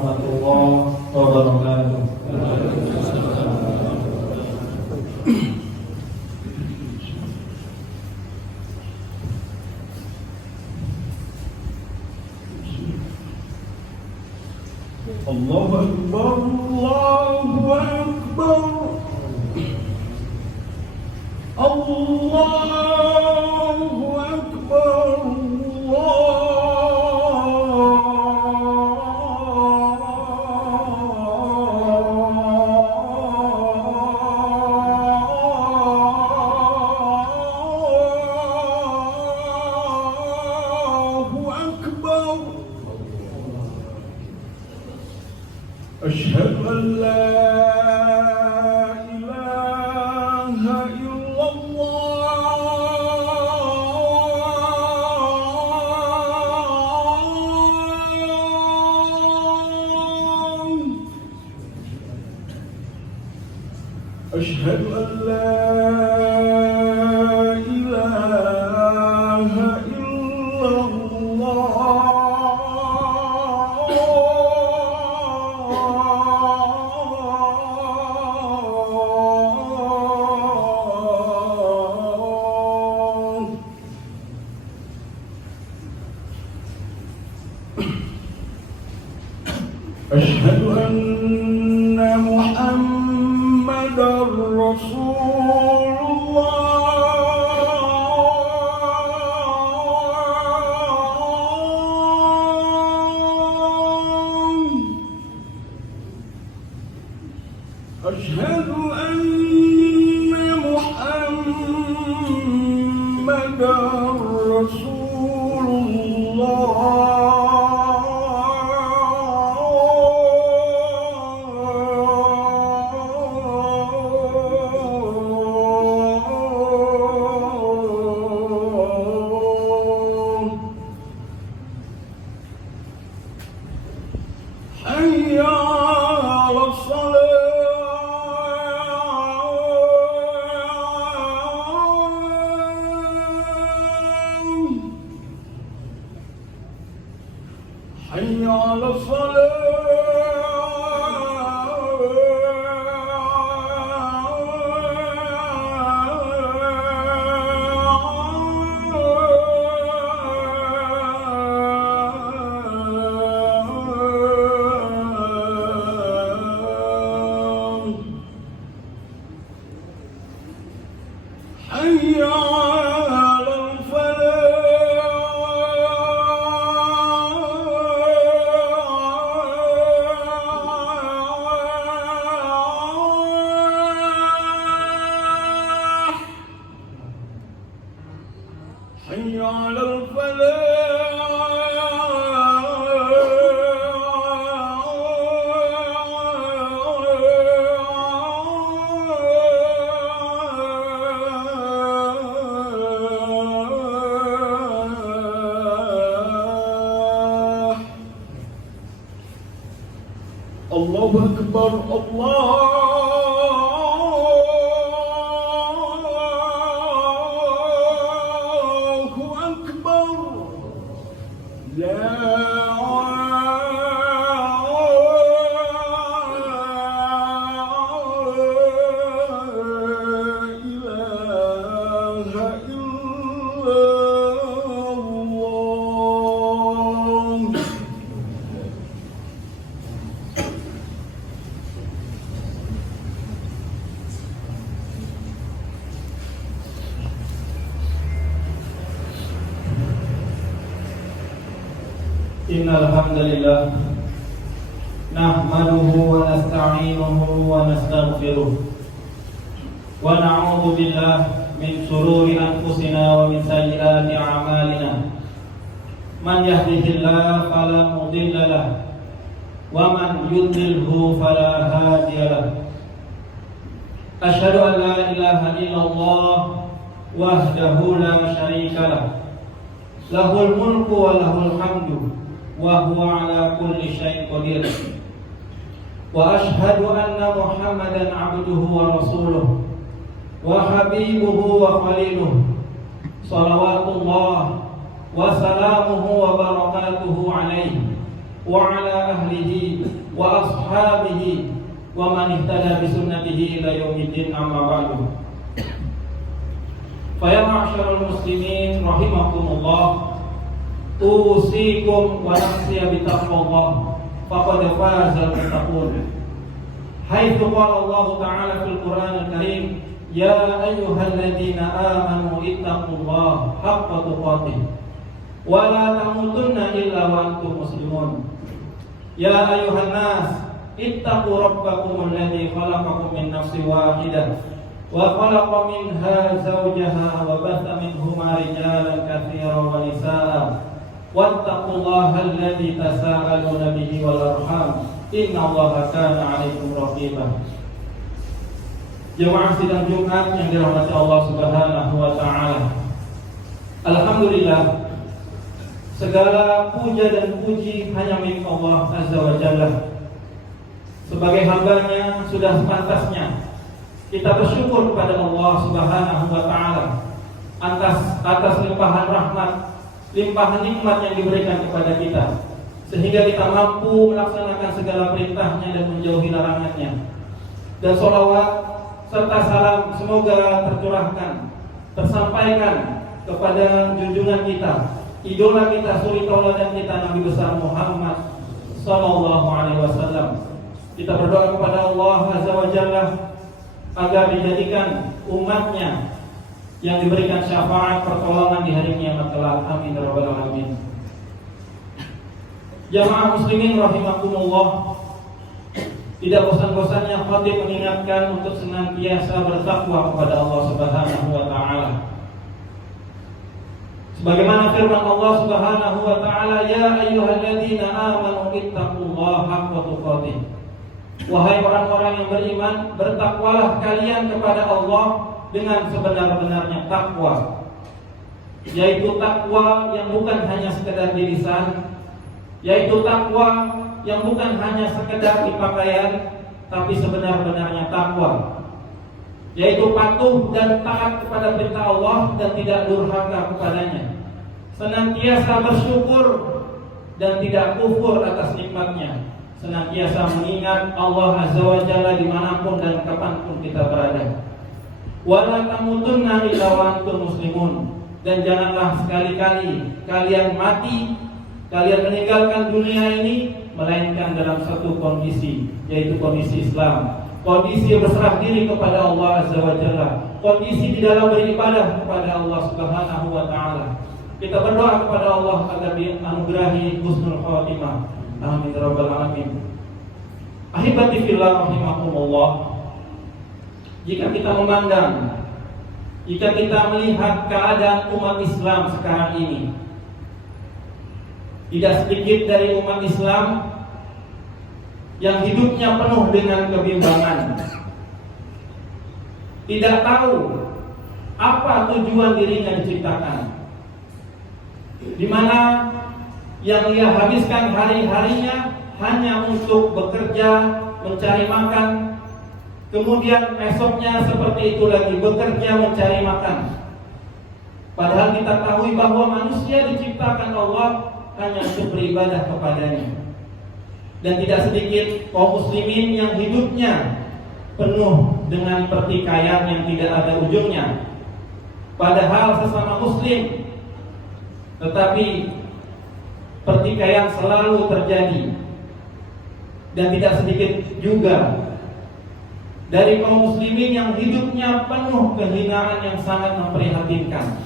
warahmatullahi wabarakatuh. Allahu Akbar, Allahu Akbar, Allahu Akbar, Allahu Akbar. Asyhadu an la ilaha illallah. Asyhadu an la ilaha illallah. Asyhadu anna Muhammadar Rasulullah. Asyhadu anna Muhammadar Rasulullah. Hayya 'alas salah. Hayya 'alas salah. Hayya 'alal falah. Hayya 'alal falah. Allahu Akbar, Allahu Akbar. La ilaha illallah. Innal hamdalillah nahmaduhu wa nasta'inuhu wa nastaghfiruh wa na'udzu billahi min shururi anfusina wa min sayyiati a'malina. Man yahdihillahu fala mudilla lahu wa man yudlilhu fala hadiya lahu. Asyhadu an la ilaha illallah wahdahu la syarika lahu. Lahul mulku wa lahul hamdu wa huwa ala kulli syai'in qadir. Wa asyhadu anna Muhammadan abduhu wa rasuluh wa habibuhu wa khaliluh. Salawatullah wa salamuhu wa barakatuhu alaihi wa ala ahlihi wa ashabihi wa man ihtada bi sunnatihi ila yaumiddin, amma ba'du. Fa ya ma'syaral muslimin rahimakumullah, usikum wa nafsi bi taqwallah faqad fazal muttaqun. Haitsu qala Allah Ta'ala fil Qur'anil Karim, ya ayyuhalladzina amanu ittaqullaha haqqa tuqatih wa la tamutunna illa wa antum muslimun. Ya ayyuhan nas ittaqu rabbakum alladzi khalaqakum min nafsin wahidah wa khalaqa minha zawjaha wa batha minhuma rijalan katsiran wa nisaa'a wattaqullaha alladzi tasaaluna bihi wal arham innallaha kana 'alaikum raqiba. Jemaah sidang Jumat yang dirahmati Allah Subhanahu wa taala. Alhamdulillah, segala puja dan puji hanya milik Allah Azza wa Jalla. Sebagai hambanya sudah sepantasnya kita bersyukur kepada Allah Subhanahu wa taala atas limpahan rahmat, limpahan nikmat yang diberikan kepada kita, sehingga kita mampu melaksanakan segala perintahnya dan menjauhi larangannya. Dan sholawat serta salam semoga tercurahkan, tersampaikan kepada junjungan kita, idola kita, suri tauladan kita, Nabi besar Muhammad sallallahu alaihi wasallam. Kita berdoa kepada Allah Azza wa Jalla agar dijadikan umatnya yang diberikan syafaat pertolongan di hari kiamat kelak. Amin ya rabbal alamin. Jamaah muslimin rahimakumullah, tidak bosan-bosannya khatib mengingatkan untuk senantiasa bertakwa kepada Allah Subhanahu wa taala. Sebagaimana firman Allah Subhanahu wa taala, ya ayyuhalladzina amanu ittaqullaha haqqa tuqatih. Wahai orang-orang yang beriman, bertakwalah kalian kepada Allah dengan sebenar-benarnya takwa, yaitu takwa yang bukan hanya sekedar di lisan, yaitu takwa yang bukan hanya sekedar di pakaian, tapi sebenar-benarnya takwa, yaitu patuh dan taat kepada perintah Allah dan tidak durhaka kepadanya, senantiasa bersyukur dan tidak kufur atas nikmatnya, senantiasa mengingat Allah Azza wa Jalla dimanapun dan kapanpun kita berada. Wala tamutunna illa wa antum muslimun, dan janganlah sekali-kali kalian mati, kalian meninggalkan dunia ini melainkan dalam satu kondisi, yaitu kondisi Islam, kondisi berserah diri kepada Allah Azza wa Jalla, kondisi di dalam beribadah kepada Allah Subhanahu wa taala. Kita berdoa kepada Allah agar dianugerahi husnul khatimah. Amin ya rabbal alamin. Ahibati fillah rahimakumullah, jika kita memandang, jika kita melihat keadaan umat Islam sekarang ini, tidak sedikit dari umat Islam yang hidupnya penuh dengan kebimbangan, tidak tahu apa tujuan dirinya diciptakan, di mana yang ia habiskan hari-harinya hanya untuk bekerja, mencari makan, kemudian esoknya seperti itu lagi bekerja, mencari makan. Padahal kita tahu bahwa manusia diciptakan Allah hanya untuk beribadah kepadanya. Dan tidak sedikit kaum muslimin yang hidupnya penuh dengan pertikaian yang tidak ada ujungnya, padahal sesama muslim, tetapi pertikaian selalu terjadi. Dan tidak sedikit juga dari kaum muslimin yang hidupnya penuh kehinaan yang sangat memprihatinkan.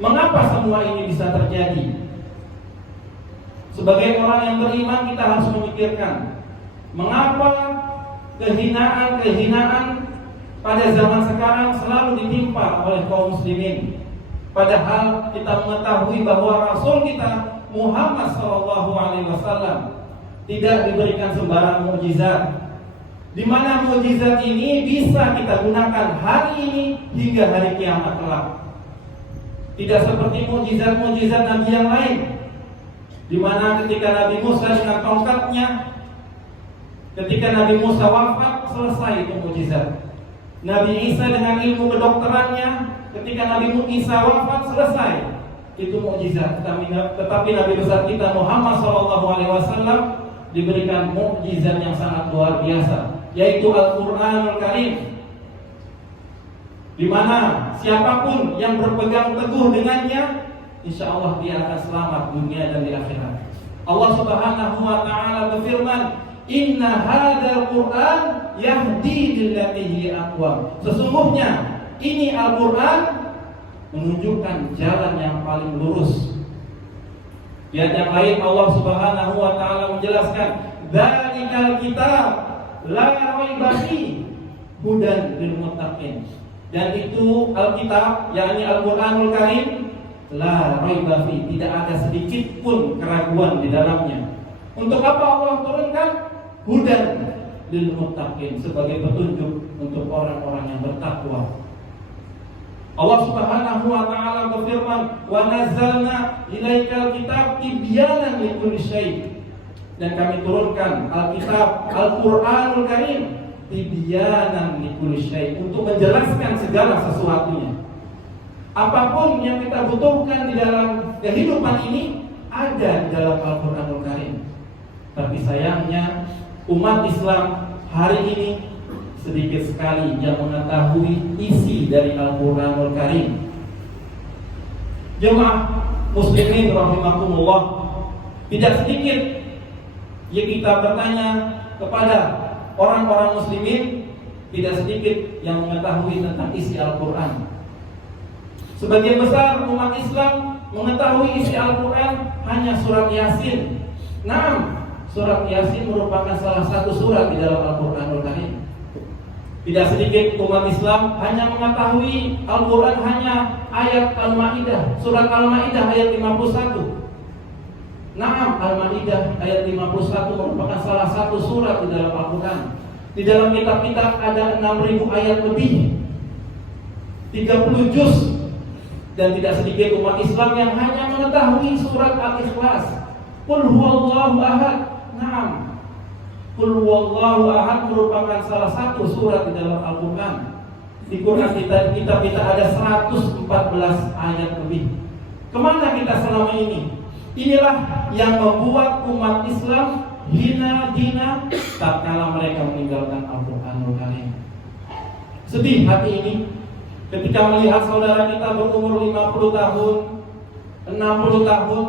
Mengapa semua ini bisa terjadi? Sebagai orang yang beriman, kita harus memikirkan mengapa kehinaan pada zaman sekarang selalu ditimpa oleh kaum muslimin. Padahal kita mengetahui bahwa Rasul kita Muhammad SAW tidak diberikan sembarang mukjizat, di mana mukjizat ini bisa kita gunakan hari ini hingga hari kiamat kelak. Tidak seperti mukjizat-mukjizat Nabi yang lain, di mana ketika Nabi Musa dengan tongkatnya, ketika Nabi Musa wafat, selesai itu mukjizat. Nabi Isa dengan ilmu kedokterannya, ketika Nabi Isa wafat, selesai. itu mukjizat. Tetapi Nabi besar kita Muhammad SAW diberikan mukjizat yang sangat luar biasa, yaitu Al-Qur'anul Karim, di mana siapapun yang berpegang teguh dengannya, insya Allah dia akan selamat dunia dan di akhirat. Allah Subhanahu wa taala berfirman, "Inna hadzal Qur'an yahdi lillati hiya aqwam." Sesungguhnya ini Al-Qur'an menunjukkan jalan yang paling lurus. Di ayat yang lain Allah Subhanahu wa taala menjelaskan, "Dzalikal kitab la raiba fihi hudan lil muttaqin." Dan itu Alkitab, yakni Al-Qur'anul Karim, la raiba fi, tidak ada sedikit pun keraguan di dalamnya. Untuk apa Allah turunkan? Hudan lil muttaqin, sebagai petunjuk untuk orang-orang yang bertakwa. Allah Subhanahu wa taala berfirman, "Wa nazzalna ilaikal kitab tibyanan likulli syai'." Dan kami turunkan Alkitab, Al-Qur'anul Karim, tibyanan likulli syai', untuk menjelaskan segala sesuatunya. Apapun yang kita butuhkan di dalam kehidupan ini ada di dalam Al-Qur'anul Karim. Tapi sayangnya umat Islam hari ini sedikit sekali yang mengetahui isi dari Al-Qur'anul Karim. Jemaah muslimin rahimakumullah, tidak sedikit yang kita bertanya kepada orang-orang muslimin, tidak sedikit yang mengetahui tentang isi Al-Quran. Sebagian besar umat Islam mengetahui isi Al-Quran hanya surat Yasin. Nah, surat Yasin merupakan salah satu surat di dalam Al-Quranul Karim. Tidak sedikit umat Islam hanya mengetahui Al-Quran hanya ayat Al-Ma'idah, surat Al-Ma'idah ayat 51. Naam, Al-Ma'idah ayat 51 merupakan salah satu surat di dalam Al-Quran. Di dalam kitab-kitab ada 6.000 ayat lebih, 30 juz. Dan tidak sedikit umat Islam yang hanya mengetahui surat Al-Ikhlas, Qul huwallahu ahad. Naam, Qul huwallahu ahad merupakan salah satu surat di dalam Al-Quran. Di Quran kita ada 114 ayat lebih. Kemana kita selama ini? Inilah yang membuat umat Islam hina dina tatkala mereka meninggalkan Al-Qur'anul Karim. Sedih hati ini ketika melihat saudara kita berumur 50 tahun, 60 tahun,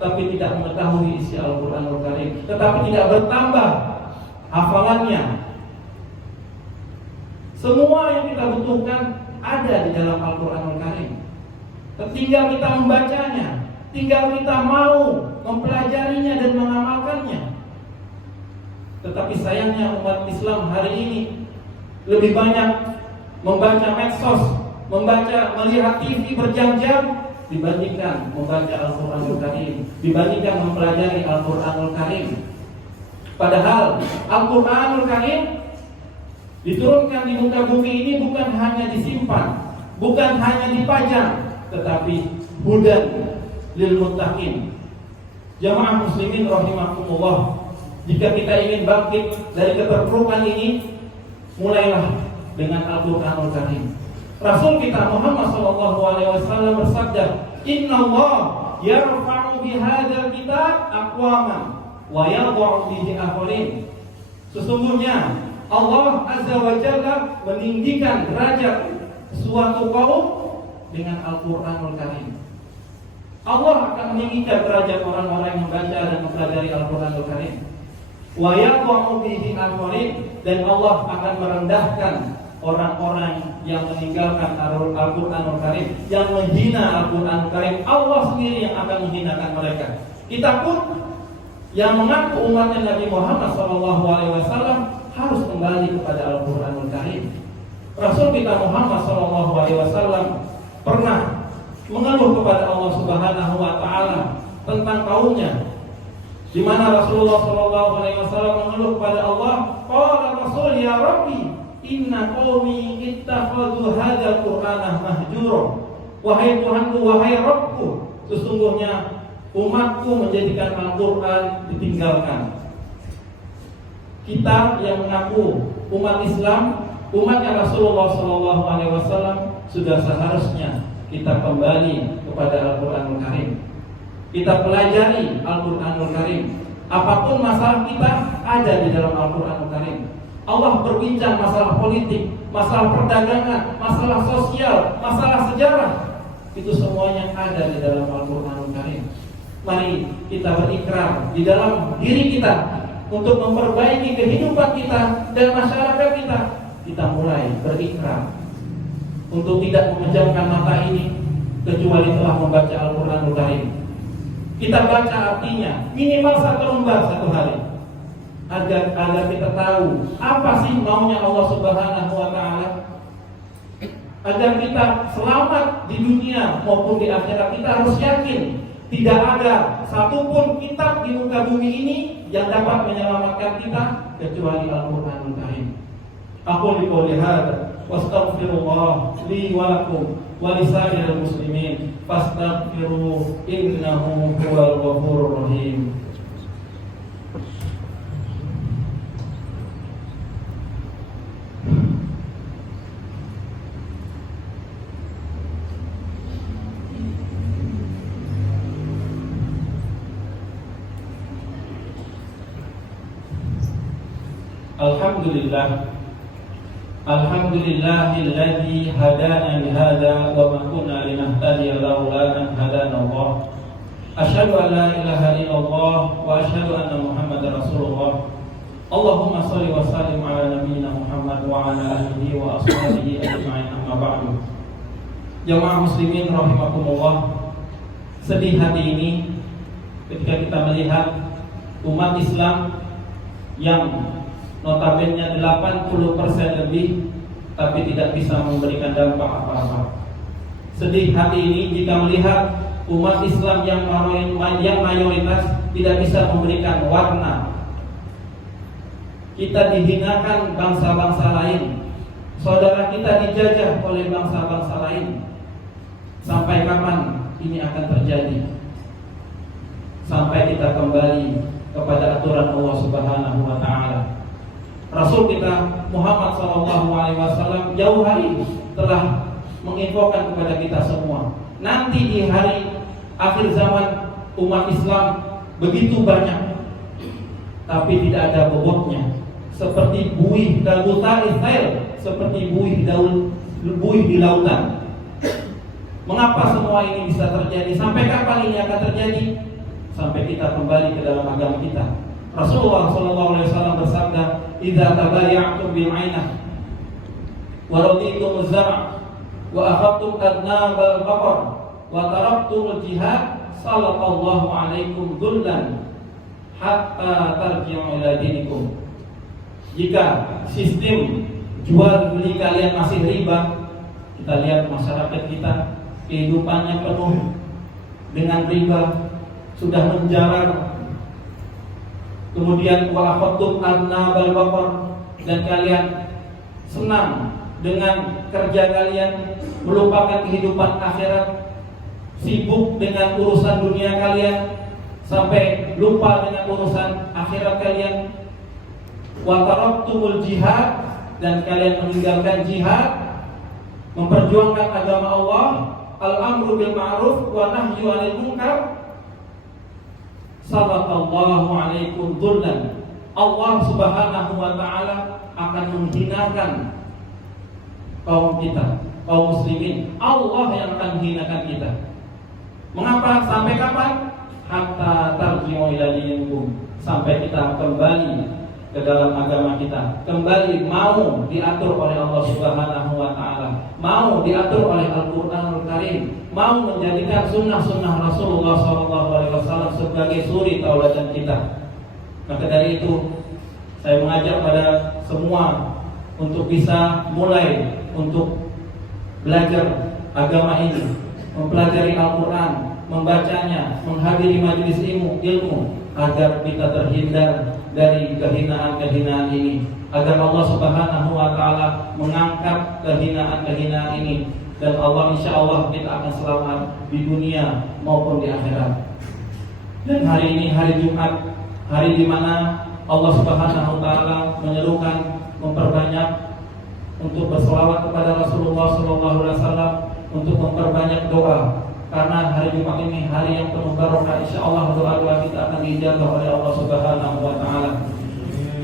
tapi tidak mengetahui isi Al-Qur'anul Karim, tetapi tidak bertambah hafalannya. Semua yang kita butuhkan ada di dalam Al-Qur'anul Karim. Tinggal kita membacanya, tinggal kita mau mempelajarinya dan mengamalkannya. Tetapi sayangnya umat Islam hari ini lebih banyak membaca medsos, melihat TV berjam-jam dibandingkan membaca Al-Qur'anul Karim, dibandingkan mempelajari Al-Qur'anul Karim. Padahal Al-Qur'anul Karim diturunkan di muka bumi ini bukan hanya disimpan, bukan hanya dipajang, tetapi hudan lil muttaqin. Jamaah muslimin rahimakumullah, jika kita ingin bangkit dari keterpurukan ini, mulailah dengan Al-Qur'anul Karim. Rasul kita Muhammad SAW bersabda, "Inna Allah yarfa'u bihadzal kitab aqwaman wa yadh'u bihi akharin." Sesungguhnya Allah Azza wa Jalla meninggikan derajat suatu kaum dengan Al-Qur'anul Karim. Allah akan meninggikan derajat orang-orang yang membaca dan mempelajari Al-Qur'anul Karim. Wa yadh'u bihi akharin, dan Allah akan merendahkan orang-orang yang meninggalkan Al-Qur'anul Karim, yang menghina Al-Qur'anul Karim. Allah sendiri yang akan menghinakan mereka. Kita pun yang mengaku umatnya Nabi Muhammad SAW harus kembali kepada Al-Qur'anul Karim. Rasul kita Muhammad SAW pernah mengeluh kepada Allah Subhanahu wa taala tentang kaumnya, di mana Rasulullah SAW mengeluh kepada Allah, qala Rasul ya Rabbi inna qaumi ittakhadhu hadzal Qur'ana mahjura. Wahai Tuhanku, wahai Rabbku, sesungguhnya umatku menjadikan Al-Qur'an ditinggalkan. Kita yang mengaku umat Islam, umatnya Rasulullah SAW, sudah seharusnya kita kembali kepada Al-Quranul Karim. Kita pelajari Al-Quranul Karim. Apapun masalah kita ada di dalam Al-Quranul Karim. Allah berbincang masalah politik, masalah perdagangan, masalah sosial, masalah sejarah. Itu semuanya ada di dalam Al-Quranul Karim. Mari kita berikrar di dalam diri kita untuk memperbaiki kehidupan kita dan masyarakat kita. Kita mulai berikrar untuk tidak memejamkan mata ini kecuali telah membaca Al-Quranul Karim. Kita baca artinya minimal 1 lembar satu hari, agar kita tahu apa sih maunya Allah Subhanahu wa Ta'ala, agar kita selamat di dunia maupun di akhirat. Kita harus yakin tidak ada satupun kitab di muka bumi ini yang dapat menyelamatkan kita kecuali Al-Quranul Karim. Aku liqouli hadza wastaghfirullah li wa lakum wa lisairil muslimin fastaghfiru innahu huwal ghafurur rahim. Alhamdulillahilladzi hadana li hadza wa ma kunna linahtadiya laula an hadana Allah. Asyhadu an la ilaha illallah wa asyhadu anna Muhammadar Rasulullah. Allahumma shalli wa sallim ala nabiyyina Muhammad wa ala alihi wa ashabihi ajma'in, amma ba'du. Jamaah muslimin rahimakumullah, sedih hati ini ketika kita melihat umat Islam yang notabene 80% lebih tapi tidak bisa memberikan dampak apa-apa. Sedih hati ini jika melihat umat Islam yang mayoritas tidak bisa memberikan warna. Kita dihinakan bangsa-bangsa lain, saudara kita dijajah oleh bangsa-bangsa lain. Sampai kapan ini akan terjadi? Sampai kita kembali kepada aturan Allah Subhanahu wa Ta'ala. Rasul kita Muhammad SAW jauh hari telah menginfokan kepada kita semua, nanti di hari akhir zaman umat Islam begitu banyak tapi tidak ada bobotnya, seperti buih seperti buih di lautan. Mengapa semua ini bisa terjadi? Sampai kapan ini akan terjadi? Sampai kita kembali ke dalam agama kita. Rasulullah SAW bersabda, "Idza tabaya'tum bil 'ainah wa raditum az-zar' wa akhadtum adnabal baqar wa taraktumul jihad, sallallahu 'alaikum dhullan hatta tarji'u ila dinikum." Jika sistem jual beli kalian masih riba, kita lihat masyarakat kita kehidupannya penuh dengan riba, sudah menjalar. Kemudian wa akhadtum adnabal baqar, dan kalian senang dengan kerja kalian, melupakan kehidupan akhirat, sibuk dengan urusan dunia kalian sampai lupa dengan urusan akhirat kalian. Wa taraktumul jihad, dan kalian meninggalkan jihad, memperjuangkan agama Allah, al-amru bil ma'ruf wa nahyu 'anil munkar, sallallahu alaikum dhullan. Allah Subhanahu wa Ta'ala akan menghinakan kaum kita, kaum muslimin. Allah yang akan menghinakan kita. Mengapa? Sampai kapan? Hatta tarji'u ila dinikum, sampai kita kembali ke dalam agama kita, kembali mau diatur oleh Allah Subhanahu wa Ta'ala, mau diatur oleh Al-Quranul Karim, mau menjadikan sunnah-sunnah Rasulullah SAW sebagai suri tauladan kita. Maka dari itu saya mengajak pada semua untuk bisa mulai untuk belajar agama ini, mempelajari Al-Quran, membacanya, menghadiri majelis ilmu, agar kita terhindar dari kehinaan-kehinaan ini, agar Allah Subhanahu wa Ta'ala mengangkat kehinaan-kehinaan ini, dan Allah insya Allah kita akan selamat di dunia maupun di akhirat. Dan hari ini hari Jumat, hari di mana Allah Subhanahu wa Ta'ala menyerukan memperbanyak untuk berselawat kepada Rasulullah SAW untuk memperbanyak doa, karena hari Jumat ini hari yang penuh barokah. Insyaallah doa-doa kita akan dijabah oleh Allah Subhanahu wa taala.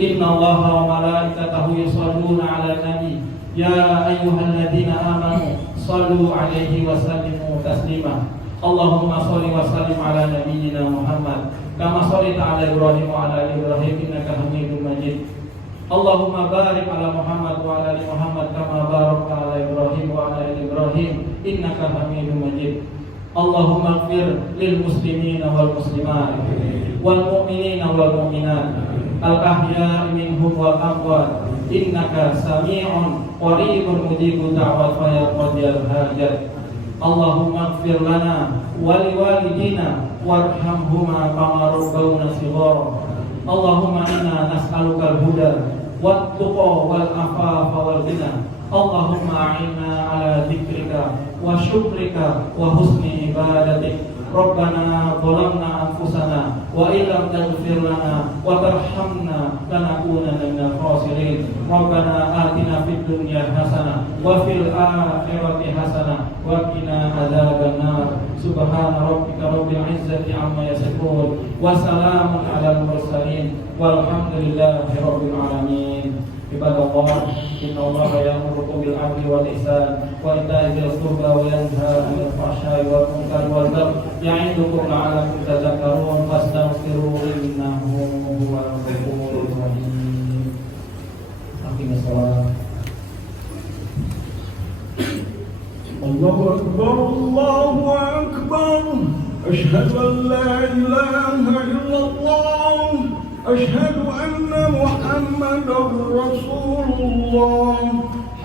Inna Allaha wa malaikatahu yusholluna 'alan nabi ya ayyuhalladzina amanu shallu 'alaihi wa sallimu taslima. Allahumma shalli wa sallim 'ala nabiyyina Muhammad kama shallaita 'ala Ibrahim wa 'ala ali Ibrahim innaka Hamidum Majid. Allahumma barik 'ala Muhammad wa 'ala ali Muhammad kama barakta 'ala Ibrahim wa 'ala ali Ibrahim innaka Hamidum Majid. Allahumma ighfir lil muslimina wal muslimat wal mu'minina wal mu'minat al-ahya'i minhum wal amwat innaka sami'un qaribun mujibud da'wat ya qadiyal hajat. Allahumma ighfir lana wa liwalidina warhamhuma kama rabbawna shighara. Allahumma inna nas'aluka al-huda wat tuqa wal afafa wal ghina. Allahumma a'inna ala dzikrika wa syukrika wa husni ibadatik. Rabbana zalamna anfusana wa illam taghfir lana wa tarhamna lanakunanna minal khasirin. Rabbana atina fid dunya hasanah wa fil akhirati hasanah wa qina adzabannar. Subhana rabbika rabbil izzati amma yasifun wa salamun alal mursalin walhamdulillahi rabbil alamin. Ibadallah, innallaha ya'muru bil 'adli wal ihsan wa ita'i dzil qurba wa yanha 'anil fahsya'i wal munkari wal baghi ya'idukum la'allakum tadhakkarun fastaghfiru innahu huwal ghafurur rahim. Aqimus shalah. Allahu akbar, Allahu akbar. Asyhadu an la ilaha illallah. أشهد أن محمدا رسول الله.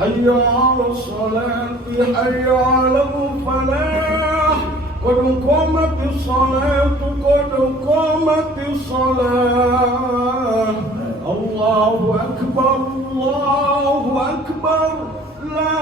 حي على الصلاة حي على الفلاح. قد قامت الصلاة قد قامت الصلاة. الله أكبر الله أكبر. لا